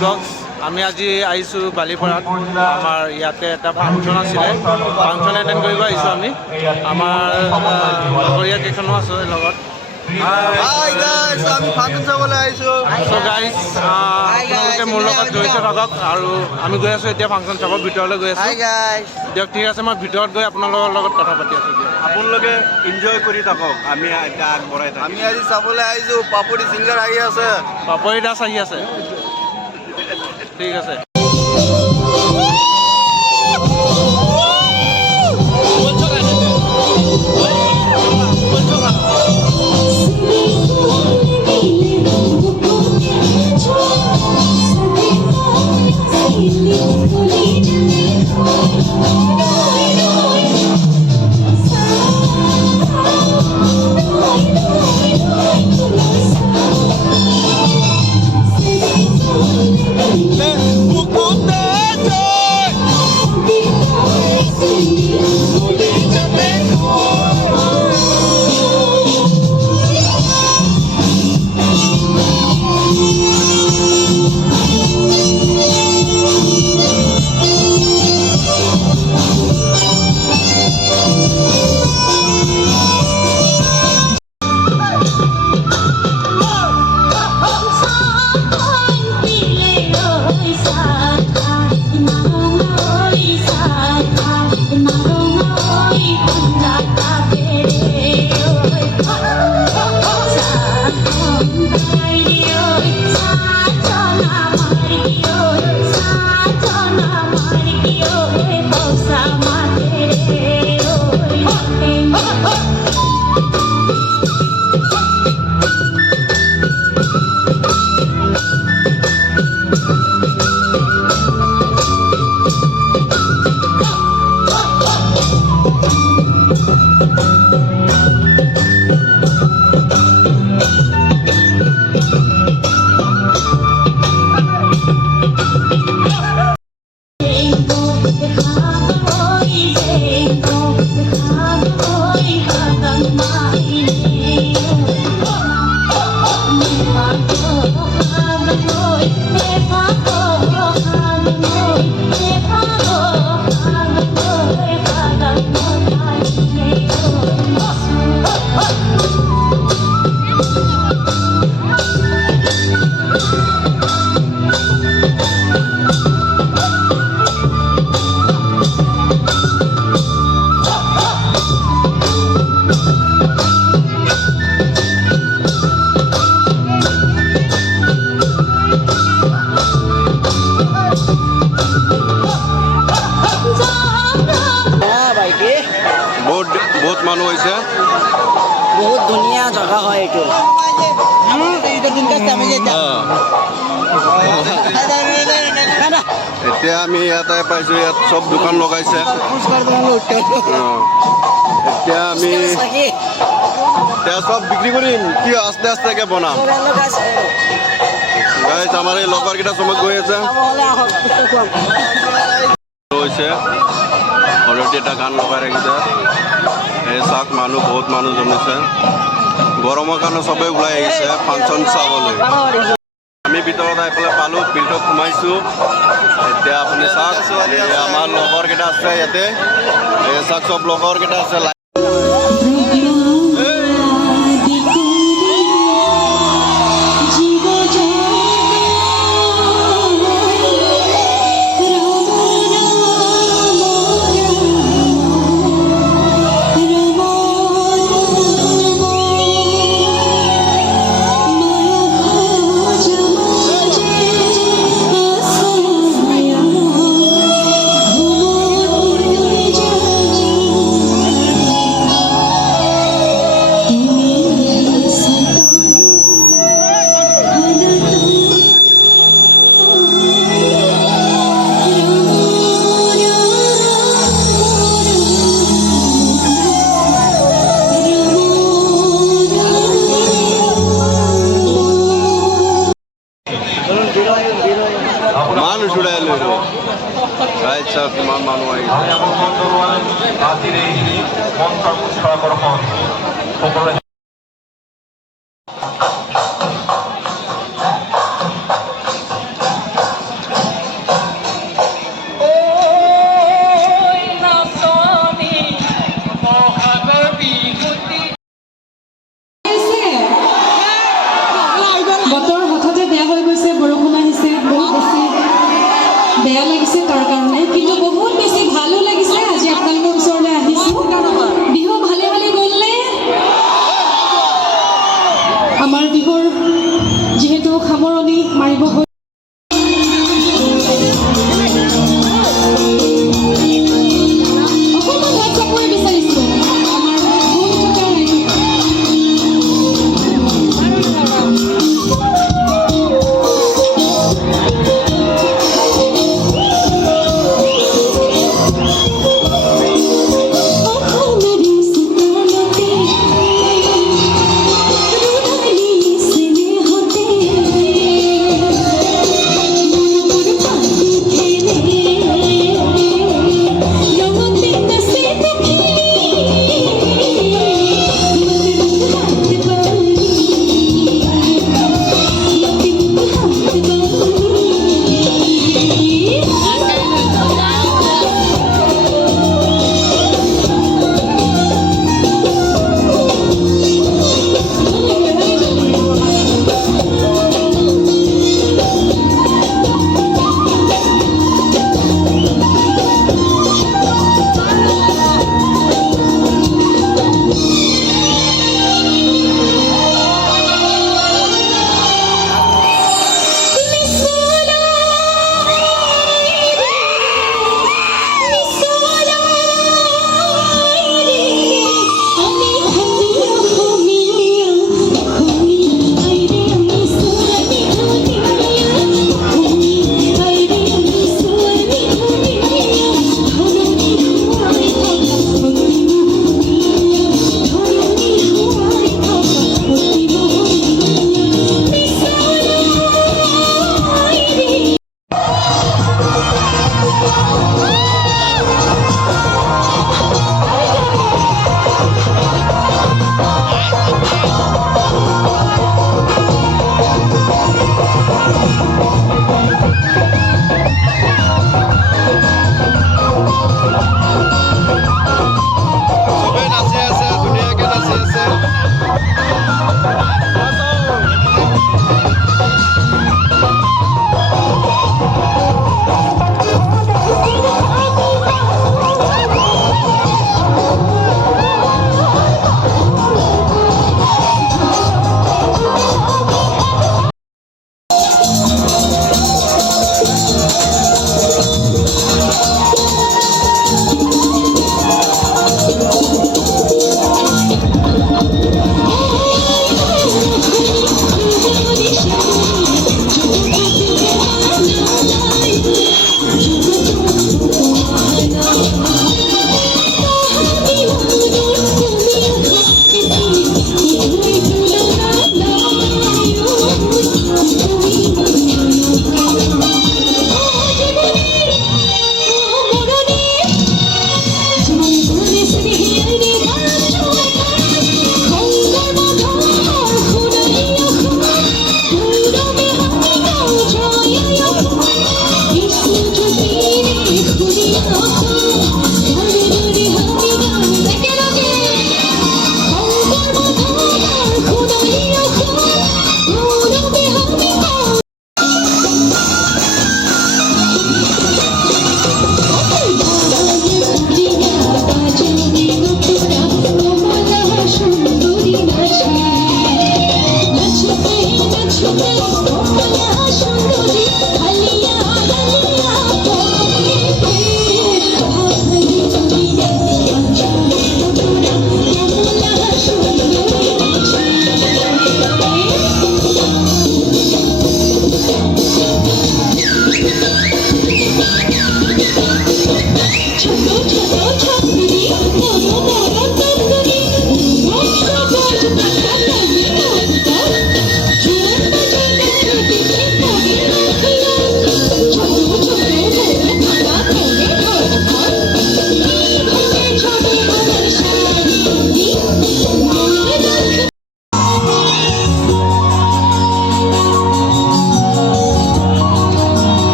ব্লগছ আমি আজি আহিছোঁ বালিপাৰাত আমাৰ ইয়াতে এটা ফাংচন আছিলে ফাংচন এটেণ্ড কৰিব আহিছোঁ আমি আমাৰ লগৰীয়া কেইখনো আছে লগত Hi guys, আমি ফাংচন চাবলৈ আহিছোঁ। So guys, আপোনালোকে মোৰ লগত জড়িত থাকক আৰু আমি গৈ আছোঁ এতিয়া ফাংচন চাবৰ ভিতৰলৈ গৈ আছোঁ। Hi guys, দিয়ক ঠিক আছে মই ভিতৰত গৈ আপোনালোকৰ লগত কথা পাতি আছোঁ দিয়ক আপোনালোকে এনজয় কৰি থাকক আমি এতিয়া আগবঢ়াই থাকিম আমি আজি চাবলৈ আহিছোঁ পাপৰি ছিংগাৰ আহি আছে পাপৰি দাস আহি আছে ঠিক আছে বহুত মানুহ হৈছে বহুত ধুনীয়া জায়গা হয় এইটো এতিয়া আমি ইয়াতে পাইছোঁ ইয়াত চব দোকান লগাইছে এতিয়া আমি এতিয়া চব বিক্ৰী কৰিম কি আস্তে আস্তেকে বনাম গাইজ আমাৰ এই লগৰকেইটা চমক গৈ আছে হৈছে অলৰেডি এটা গান লগাই ৰাখিছে এই চাওক মানুহ বহুত মানুহ জমিছে গৰমৰ কাৰণে চবেই ওলাই আহিছে ফাংচন চাবলৈ আমি ভিতৰত আহি পেলাই পালোঁ ফিল্ডত সোমাইছোঁ এতিয়া আপুনি চাওক আমাৰ লগৰকেইটা আছে ইয়াতে এই চাওক চব লগৰকেইটা আছে মানুষ উড়াই লইল আচ্ছা কিমান মানুহ আহিছে